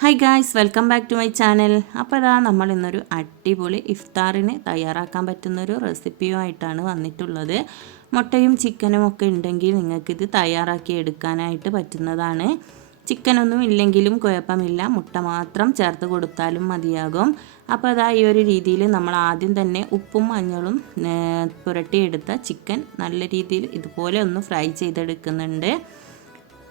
Hi guys welcome back to my channel അപ്പോൾ ഇതാ നമ്മൾ ഇന്നൊരു അടിപൊളി ഇഫ്താറിന് തയ്യാറാക്കാൻ പറ്റുന്നൊരു റെസിപ്പിയുമായിട്ടാണ് വന്നിട്ടുള്ളത്. മുട്ടയും ചിക്കനും ഒക്കെ ഉണ്ടെങ്കിൽ നിങ്ങൾക്കിത് തയ്യാറാക്കി എടുക്കാനായിട്ട് പറ്റുന്നതാണ്. ചിക്കനൊന്നും ഇല്ലെങ്കിലും കുഴപ്പമില്ല. മുട്ട മാത്രം ചേർത്ത് കൊടുത്താലും മതിയാകും. അപ്പോൾ അതാ ഈ ഒരു രീതിയിൽ നമ്മൾ ആദ്യം തന്നെ ഉപ്പും മഞ്ഞളും പുരട്ടിയെടുത്ത ചിക്കൻ നല്ല രീതിയിൽ ഇതുപോലെ ഒന്ന് ഫ്രൈ ചെയ്തെടുക്കുന്നുണ്ട്.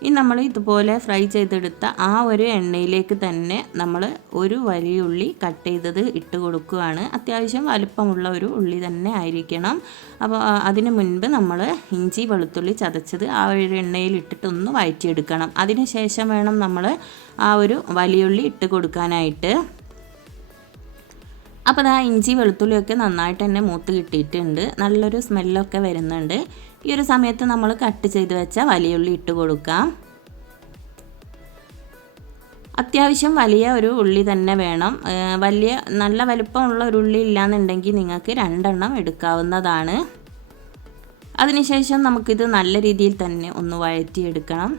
ഇനി നമ്മൾ ഇതുപോലെ ഫ്രൈ ചെയ്തെടുത്ത ആ ഒരു എണ്ണയിലേക്ക് തന്നെ നമ്മൾ ഒരു വലിയ ഉള്ളി കട്ട് ചെയ്തത് ഇട്ട് കൊടുക്കുകയാണ്. അത്യാവശ്യം വലുപ്പമുള്ള ഒരു ഉള്ളി തന്നെ ആയിരിക്കണം. അപ്പോൾ അതിന് മുൻപ് നമ്മൾ ഇഞ്ചി വെളുത്തുള്ളി ചതച്ചത് ആ ഒരു എണ്ണയിൽ ഇട്ടിട്ടൊന്ന് വഴറ്റിയെടുക്കണം. അതിന് ശേഷം വേണം നമ്മൾ ആ ഒരു വലിയുള്ളി ഇട്ട് കൊടുക്കാനായിട്ട്. അപ്പോൾ ആ ഇഞ്ചി വെളുത്തുള്ളിയൊക്കെ നന്നായിട്ട് തന്നെ മൂത്ത് കിട്ടിയിട്ടുണ്ട്. നല്ലൊരു സ്മെല്ലൊക്കെ വരുന്നുണ്ട്. ഈ ഒരു സമയത്ത് നമ്മൾ കട്ട് ചെയ്ത് വെച്ച വലിയ ഉള്ളി ഇട്ട് കൊടുക്കാം. അത്യാവശ്യം വലിയ ഒരു ഉള്ളി തന്നെ വേണം. വലിയ നല്ല വലുപ്പമുള്ള ഒരു ഉള്ളി ഇല്ലാന്നുണ്ടെങ്കിൽ നിങ്ങൾക്ക് രണ്ടെണ്ണം എടുക്കാവുന്നതാണ്. അതിനുശേഷം നമുക്കിത് നല്ല രീതിയിൽ തന്നെ ഒന്ന് വഴറ്റിയെടുക്കണം.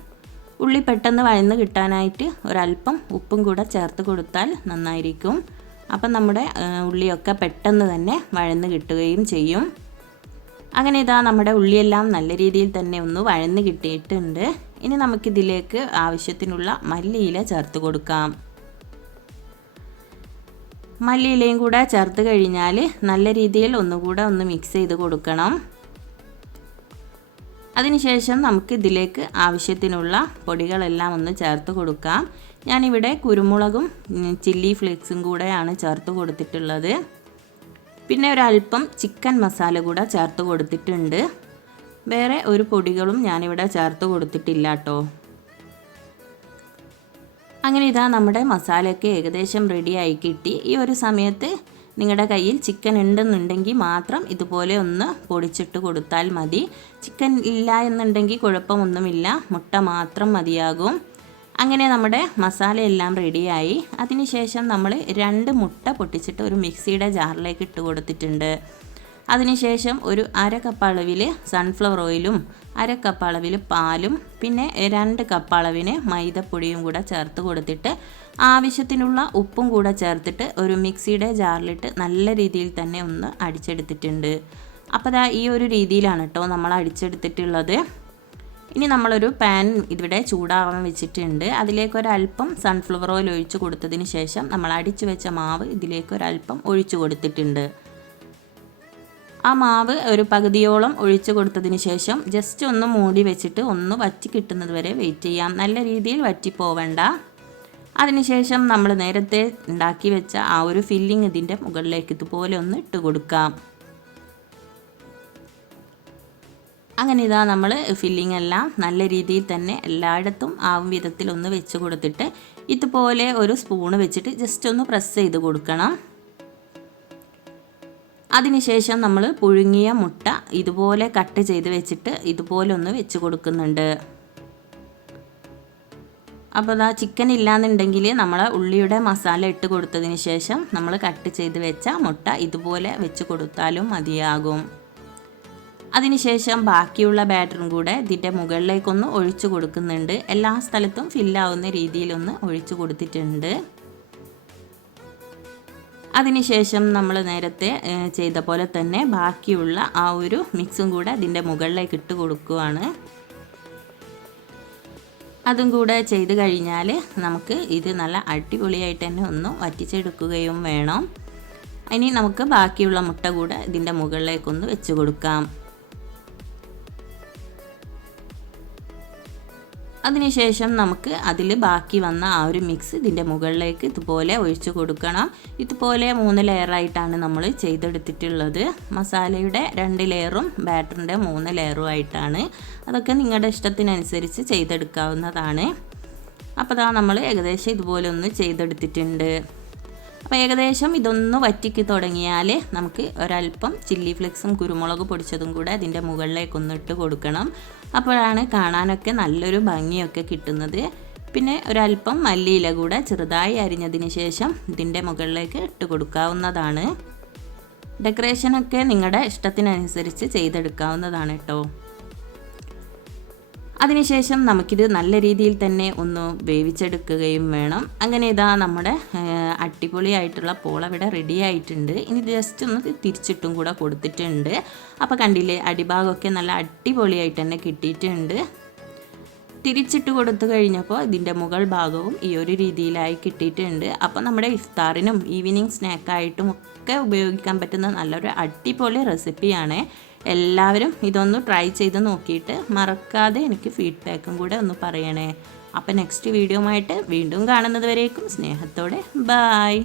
ഉള്ളി പെട്ടെന്ന് വഴന്ന് കിട്ടാനായിട്ട് ഒരല്പം ഉപ്പും കൂടെ ചേർത്ത് കൊടുത്താൽ നന്നായിരിക്കും. അപ്പം നമ്മുടെ ഉള്ളിയൊക്കെ പെട്ടെന്ന് തന്നെ വഴന്ന് കിട്ടുകയും ചെയ്യും. അങ്ങനെ ഇതാ നമ്മുടെ ഉള്ളിയെല്ലാം നല്ല രീതിയിൽ തന്നെ ഒന്ന് വഴന്ന് കിട്ടിയിട്ടുണ്ട്. ഇനി നമുക്കിതിലേക്ക് ആവശ്യത്തിനുള്ള മല്ലിയില ചേർത്ത് കൊടുക്കാം. മല്ലിയിലയും കൂടെ ചേർത്ത് കഴിഞ്ഞാൽ നല്ല രീതിയിൽ ഒന്നുകൂടെ ഒന്ന് മിക്സ് ചെയ്ത് കൊടുക്കണം. അതിനുശേഷം നമുക്ക് ഇതിലേക്ക് ആവശ്യത്തിനുള്ള പൊടികളെല്ലാം ഒന്ന് ചേർത്ത് കൊടുക്കാം. ഞാനിവിടെ കുരുമുളകും ചില്ലി ഫ്ലേക്സും കൂടെയാണ് ചേർത്ത് കൊടുത്തിട്ടുള്ളത്. പിന്നെ ഒരല്പം ചിക്കൻ മസാല കൂടെ ചേർത്ത് കൊടുത്തിട്ടുണ്ട്. വേറെ ഒരു പൊടികളും ഞാനിവിടെ ചേർത്ത് കൊടുത്തിട്ടില്ല കേട്ടോ അങ്ങനെ ഇതാ നമ്മുടെ മസാലയൊക്കെ ഏകദേശം റെഡിയായി കിട്ടി. ഈ ഒരു സമയത്ത് നിങ്ങളുടെ കയ്യിൽ ചിക്കൻ ഉണ്ടെന്നുണ്ടെങ്കിൽ മാത്രം ഇതുപോലെ ഒന്ന് പൊടിച്ചിട്ട് കൊടുത്താൽ മതി. ചിക്കൻ ഇല്ല എന്നുണ്ടെങ്കിൽ കുഴപ്പമൊന്നുമില്ല. മുട്ട മാത്രം മതിയാകും. അങ്ങനെ നമ്മുടെ മസാലയെല്ലാം റെഡിയായി അതിനുശേഷം നമ്മൾ രണ്ട് മുട്ട പൊട്ടിച്ചിട്ട് ഒരു മിക്സിയുടെ ജാറിലേക്ക് ഇട്ട് കൊടുത്തിട്ടുണ്ട്. അതിനുശേഷം ഒരു അര കപ്പ് അളവിൽ സൺഫ്ലവർ ഓയിലും അര കപ്പ് അളവിൽ പാലും പിന്നെ രണ്ട് കപ്പ് അളവിന് മൈദപ്പൊടിയും കൂടെ ചേർത്ത് കൊടുത്തിട്ട് ആവശ്യത്തിനുള്ള ഉപ്പും കൂടെ ചേർത്തിട്ട് ഒരു മിക്സിയുടെ ജാറിലിട്ട് നല്ല രീതിയിൽ തന്നെ ഒന്ന് അടിച്ചെടുത്തിട്ടുണ്ട്. അപ്പോൾ ദാ ഈ ഒരു രീതിയിലാണ് കേട്ടോ നമ്മൾ അടിച്ചെടുത്തിട്ടുള്ളത്. ഇനി നമ്മളൊരു പാൻ ഇവിടെ ചൂടാവാൻ വെച്ചിട്ടുണ്ട്. അതിലേക്ക് ഒരല്പം സൺഫ്ലവർ ഓയിൽ ഒഴിച്ച് കൊടുത്തതിന് ശേഷം നമ്മൾ അടിച്ചു വെച്ച മാവ് ഇതിലേക്ക് ഒരല്പം ഒഴിച്ചു കൊടുത്തിട്ടുണ്ട്. ആ മാവ് ഒരു പകുതിയോളം ഒഴിച്ചു കൊടുത്തതിന് ശേഷം ജസ്റ്റ് ഒന്ന് മൂടി വെച്ചിട്ട് ഒന്ന് വറ്റി കിട്ടുന്നത് വരെ വെയിറ്റ് ചെയ്യാം. നല്ല രീതിയിൽ വറ്റി പോവണ്ട. അതിനുശേഷം നമ്മൾ നേരത്തെ ഉണ്ടാക്കി വെച്ച ആ ഒരു ഫില്ലിംഗ് ഇതിന്റെ മുകളിലേക്ക് ഇതുപോലെ ഒന്ന് ഇട്ട് കൊടുക്കാം. അങ്ങനെ ഇതാ നമ്മൾ ഫില്ലിംഗ് എല്ലാം നല്ല രീതിയിൽ തന്നെ എല്ലായിടത്തും ആവും വിധത്തിൽ ഒന്ന് വെച്ച് കൊടുത്തിട്ട് ഇതുപോലെ ഒരു സ്പൂണ് വെച്ചിട്ട് ജസ്റ്റ് ഒന്ന് പ്രസ് ചെയ്ത് കൊടുക്കണം. അതിനുശേഷം നമ്മൾ പുഴുങ്ങിയ മുട്ട ഇതുപോലെ കട്ട് ചെയ്ത് വെച്ചിട്ട് ഇതുപോലെ ഒന്ന് വെച്ച് കൊടുക്കുന്നുണ്ട്. അപ്പോൾ ആ ചിക്കൻ ഇല്ലാന്നുണ്ടെങ്കിൽ നമ്മൾ ഉള്ളിയുടെ മസാല ഇട്ട് കൊടുത്തതിന് ശേഷം നമ്മൾ കട്ട് ചെയ്ത് വെച്ച മുട്ട ഇതുപോലെ വെച്ച് കൊടുത്താലും മതിയാകും. അതിനുശേഷം ബാക്കിയുള്ള ബാറ്ററും കൂടെ ഇതിന്റെ മുകളിലേക്കൊന്ന് ഒഴിച്ചു കൊടുക്കുന്നുണ്ട്. എല്ലാ സ്ഥലത്തും ഫില്ലാവുന്ന രീതിയിലൊന്ന് ഒഴിച്ചു കൊടുത്തിട്ടുണ്ട്. അതിനുശേഷം നമ്മൾ നേരത്തെ ചെയ്ത പോലെ തന്നെ ബാക്കിയുള്ള ആ ഒരു മിക്സും കൂടെ അതിന്റെ മുകളിലേക്ക് ഇട്ട് കൊടുക്കുകയാണ് അതും കൂടെ ചെയ്ത് കഴിഞ്ഞാൽ നമുക്ക് ഇത് നല്ല അടിപൊളിയായിട്ട് തന്നെ ഒന്ന് വറ്റിച്ചെടുക്കുകയും വേണം. ഇനി നമുക്ക് ബാക്കിയുള്ള മുട്ട കൂടെ ഇതിന്റെ മുകളിലേക്കൊന്ന് വെച്ച് കൊടുക്കാം. അതിനുശേഷം നമുക്ക് അതിൽ ബാക്കി വന്ന ആ ഒരു മിക്സ് ഇതിന്റെ മുകളിലേക്ക് ഇതുപോലെ ഒഴിച്ചു കൊടുക്കണം. ഇതുപോലെ മൂന്ന് ലെയറായിട്ടാണ് നമ്മൾ ചെയ്തെടുത്തിട്ടുള്ളത്. മസാലയുടെ രണ്ട് ലെയറും ബാറ്ററിന്റെ മൂന്ന് ലെയറും ആയിട്ടാണ്. അതൊക്കെ നിങ്ങളുടെ ഇഷ്ടത്തിനനുസരിച്ച് ചെയ്തെടുക്കാവുന്നതാണ്. അപ്പോൾ അതാ നമ്മൾ ഏകദേശം ഇതുപോലെ ഒന്ന് ചെയ്തെടുത്തിട്ടുണ്ട്. അപ്പോൾ ഏകദേശം ഇതൊന്ന് വറ്റിക്ക് തുടങ്ങിയാൽ നമുക്ക് ഒരല്പം ചില്ലി ഫ്ലെക്സും കുരുമുളക് പൊടിച്ചതും കൂടെ അതിന്റെ മുകളിലേക്കൊന്ന് ഇട്ട് കൊടുക്കണം. അപ്പോഴാണ് കാണാനൊക്കെ നല്ലൊരു ഭംഗിയൊക്കെ കിട്ടുന്നത്. പിന്നെ ഒരല്പം മല്ലിയില കൂടെ ചെറുതായി അരിഞ്ഞതിന് ശേഷം ഇതിന്റെ മുകളിലേക്ക് ഇട്ട് കൊടുക്കാവുന്നതാണ്. ഡെക്കറേഷനൊക്കെ നിങ്ങളുടെ ഇഷ്ടത്തിനനുസരിച്ച് ചെയ്തെടുക്കാവുന്നതാണ് കേട്ടോ. അതിനുശേഷം നമുക്കിത് നല്ല രീതിയിൽ തന്നെ ഒന്ന് വേവിച്ചെടുക്കുകയും വേണം. അങ്ങനെ ഇതാ നമ്മുടെ അടിപൊളിയായിട്ടുള്ള പോള ഇവിടെ റെഡി ആയിട്ടുണ്ട്. ഇനി ജസ്റ്റ് ഒന്ന് തിരിച്ചിട്ടും കൂടെ കൊടുത്തിട്ടുണ്ട്. അപ്പോൾ കണ്ടില്ലേ അടിഭാഗമൊക്കെ നല്ല അടിപൊളിയായിട്ട് തന്നെ കിട്ടിയിട്ടുണ്ട്. തിരിച്ചിട്ട് കൊടുത്തു കഴിഞ്ഞപ്പോൾ ഇതിന്റെ മുകൾ ഭാഗവും ഈ ഒരു രീതിയിലായി കിട്ടിയിട്ടുണ്ട്. അപ്പോൾ നമ്മുടെ ഇഫ്താറിനും ഈവനിങ് സ്നാക്കായിട്ടും ഒക്കെ ഉപയോഗിക്കാൻ പറ്റുന്ന നല്ലൊരു അടിപൊളി റെസിപ്പിയാണ് എല്ലാവരും ഇതൊന്ന് ട്രൈ ചെയ്ത് നോക്കിയിട്ട് മറക്കാതെ എനിക്ക് ഫീഡ്ബാക്കും കൂടെ ഒന്ന് പറയണേ. അപ്പം നെക്സ്റ്റ് വീഡിയോ ആയിട്ട് വീണ്ടും കാണുന്നത് വരേക്കും സ്നേഹത്തോടെ. ബായ്